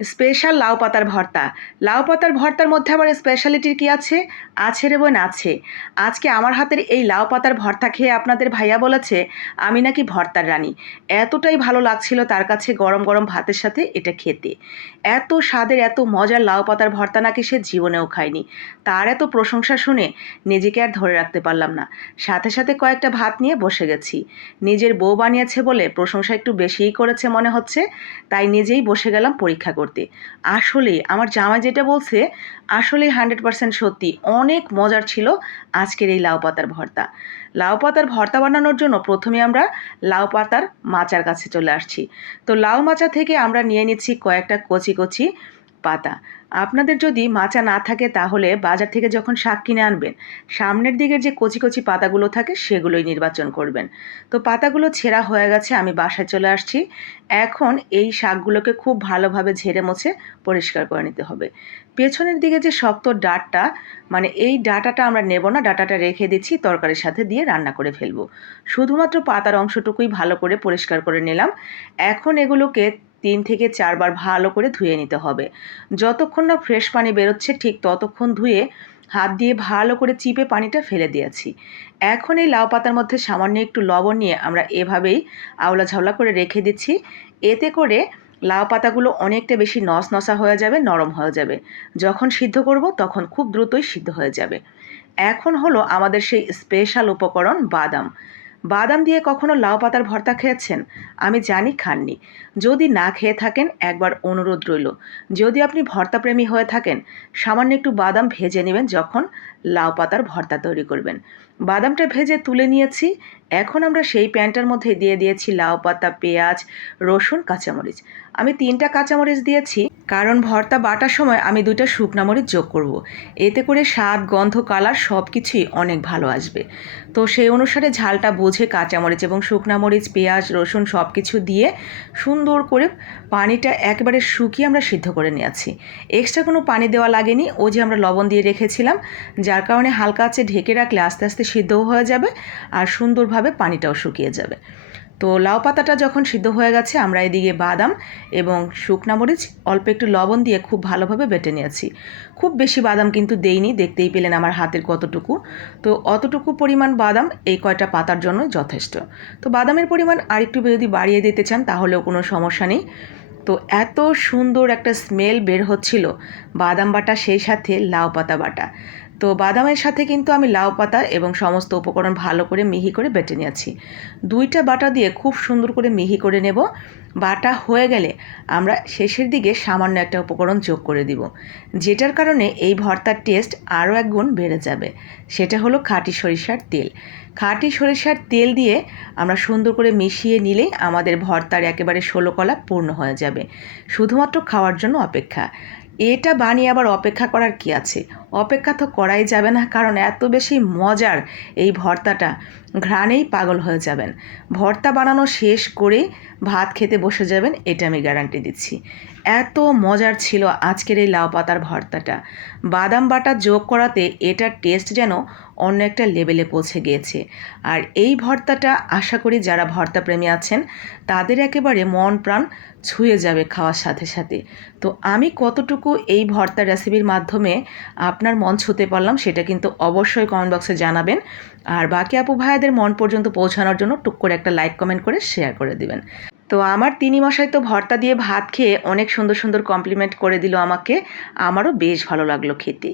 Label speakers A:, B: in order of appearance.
A: Special লাউ পাতার ভর্তা। লাউ পাতার ভর্তার মধ্যে আবার স্পেশালিটির কি আছে? আছে রে বোন, আছে। আজকে আমার হাতের এই লাউ পাতার ভর্তা খেয়ে আপনাদের ভাইয়া বলেছে, আমি নাকি ভর্তার রানী। এতটাই ভালো লাগছিল তার কাছে গরম গরম ভাতের সাথে এটা খেতে। এত স্বাদের, এত মজার লাউ পাতার ভর্তা নাকি সে জীবনেও খায়নি। তার এত প্রশংসা শুনে নিজেকে আর ধরে রাখতে পারলাম না। সাথে সাথে কয়েকটা ভাত নিয়ে বসে গেছি। নিজের বউ বানিয়েছে বলে প্রশংসা একটু বেশিই করেছে মনে হচ্ছে, তাই নিজেই বসে গেলাম পরীক্ষা করতে। আসলে আমার জামাই যেটা বলছে আসলে হান্ড্রেড পারসেন্ট সত্যি। অনেক মজার ছিল আজকের এই লাউ পাতার ভর্তা। লাউ পাতার ভর্তা বানানোর জন্য প্রথমে আমরা লাউ পাতার মাচার কাছে চলে আসছি। তো লাউ মাচা থেকে আমরা নিয়ে নিচ্ছি কয়েকটা কচি কচি পাতা। আপনাদের যদি মাচা না থাকে তাহলে বাজার থেকে যখন শাক কিনে আনবেন, সামনের দিকের যে কচি কচি পাতাগুলো থাকে সেগুলোই নির্বাচন করবেন। তো পাতাগুলো ছেঁড়া হয়ে গেছে, আমি বাসায় চলে আসছি। এখন এই শাকগুলোকে খুব ভালোভাবে ঝেড়ে মুছে পরিষ্কার করে নিতে হবে। পেছনের দিকে যে শক্ত ডাঁটটা মানে এই ডাটাটা আমরা নেব না, ডাটাটা রেখে দিচ্ছি, তরকারির সাথে দিয়ে রান্না করে ফেলব। শুধুমাত্র পাতার অংশটুকুই ভালো করে পরিষ্কার করে নিলাম। এখন এগুলোকে তিন থেকে চারবার ভালো করে ধুয়ে নিতে হবে। যতক্ষণ না ফ্রেশ পানি বেরোচ্ছে, ঠিক ততক্ষণ ধুয়ে হাত দিয়ে ভালো করে চিপে পানিটা ফেলে দিয়েছি। এখন এই লাউ পাতার মধ্যে সামান্য একটু লবণ নিয়ে আমরা এভাবেই আওলা ঝাওলা করে রেখে দিচ্ছি। এতে করে লাউ পাতাগুলো অনেকটা বেশি নস নসা হয়ে যাবে, নরম হয়ে যাবে। যখন সিদ্ধ করব, তখন খুব দ্রুতই সিদ্ধ হয়ে যাবে। এখন হলো আমাদের সেই স্পেশাল উপকরণ বাদাম। বাদাম দিয়ে কখনো লাউ পাতার ভর্তা খেয়েছেন? আমি জানি খাননি। যদি না খেয়ে থাকেন, একবার অনুরোধ রইল। যদি আপনি ভর্তাপ্রেমী হয়ে থাকেন, সামান্য একটু বাদাম ভেজে নেবেন যখন লাউ পাতার ভর্তা তৈরি করবেন। বাদামটা ভেজে তুলে নিয়েছি। এখন আমরা সেই প্যানটার মধ্যে দিয়ে দিয়েছি লাউ পাতা, পেঁয়াজ, রসুন, কাঁচামরিচ। আমি তিনটা কাঁচামরিচ দিয়েছি, কারণ ভর্তা বাটার সময় আমি দুইটা শুকনা মরিচ যোগ করব। এতে করে স্বাদ, গন্ধ, কালার সব কিছুই অনেক ভালো আসবে। তো সেই অনুসারে ঝালটা বুঝে কাঁচামরিচ এবং শুকনা মরিচ, পেঁয়াজ, রসুন সব কিছু দিয়ে সুন্দর করে পানিটা একবারে শুকিয়ে আমরা সিদ্ধ করে নিয়েছি। এক্সট্রা কোনো পানি দেওয়া লাগেনি ও যে আমরা লবণ দিয়ে রেখেছিলাম, যার কারণে হালকা আছে ঢেকে রাখলে আস্তে আস্তে সিদ্ধও হয়ে যাবে আর সুন্দরভাবে পানিটাও শুকিয়ে যাবে। তো লাউ পাতাটা যখন সিদ্ধ হয়ে গেছে, আমরা এদিকে বাদাম এবং শুকনা মরিচ, অল্প একটু লবণ দিয়ে খুব ভালোভাবে বেটে নিয়েছি। খুব বেশি বাদাম কিন্তু দেইনি, দেখতেই পেলেন আমার হাতের কতটুকু। তো অতটুকু পরিমাণ বাদাম এই কয়টা পাতার জন্য যথেষ্ট। তো বাদামের পরিমাণ আরেকটু যদি বাড়িয়ে দিতে চান, তাহলেও কোনো সমস্যা নেই। তো এত সুন্দর একটা স্মেল বের হচ্ছিল বাদাম বাটা, সেই সাথে লাউ পাতা বাটা। তো বাদামের সাথে কিন্তু আমি লাউ পাতা এবং সমস্ত উপকরণ ভালো করে মিহি করে বেটে নিয়েছি। দুইটা বাটা দিয়ে খুব সুন্দর করে মিহি করে নেব। বাটা হয়ে গেলে আমরা শেষের দিকে সামান্য একটা উপকরণ যোগ করে দিব, যেটার কারণে এই ভর্তার টেস্ট আরও এক গুণ বেড়ে যাবে। সেটা হলো খাঁটি সরিষার তেল। খাঁটি সরিষার তেল দিয়ে আমরা সুন্দর করে মিশিয়ে নিলেই আমাদের ভর্তার একেবারে ষোলো কলা পূর্ণ হয়ে যাবে। শুধুমাত্র খাওয়ার জন্য অপেক্ষা। এটা বানিয়ে আবার অপেক্ষা করার কি আছে? অপেক্ষা তো করাই যাবে না, কারণ এত বেশি মজার এই ভর্তাটা। ঘ্রাণেই পাগল হয়ে যাবেন। ভর্তা বানানো শেষ করে ভাত খেতে বসে যাবেন, এটা আমি গ্যারান্টি দিচ্ছি। এত মজার ছিল আজকের এই লাউ পাতার ভর্তাটা। বাদাম বাটা যোগ করাতে এটার টেস্ট যেন অন্য একটা লেভেলে পৌঁছে গিয়েছে। আর এই ভর্তাটা আশা করি যারা ভর্তা প্রেমী আছেন, তাদের একেবারে মন প্রাণ ছুঁয়ে যাবে খাওয়ার সাথে সাথে। তো আমি কতটুকু এই ভর্তা রেসিপির মাধ্যমে আপনার মন ছুঁতে পারলাম, সেটা কিন্তু অবশ্যই কমেন্ট বক্সে জানাবেন। আর বাকি আপু ভাইয়াদের মন পর্যন্ত পৌঁছানোর জন্য টুক করে একটা লাইক কমেন্ট করে শেয়ার করে দিবেন। তো আমার তিনি মশাই তো ভর্তা দিয়ে ভাত খেয়ে অনেক সুন্দর সুন্দর কমপ্লিমেন্ট করে দিল আমাকে। আমারও বেশ ভালো লাগল খেতে।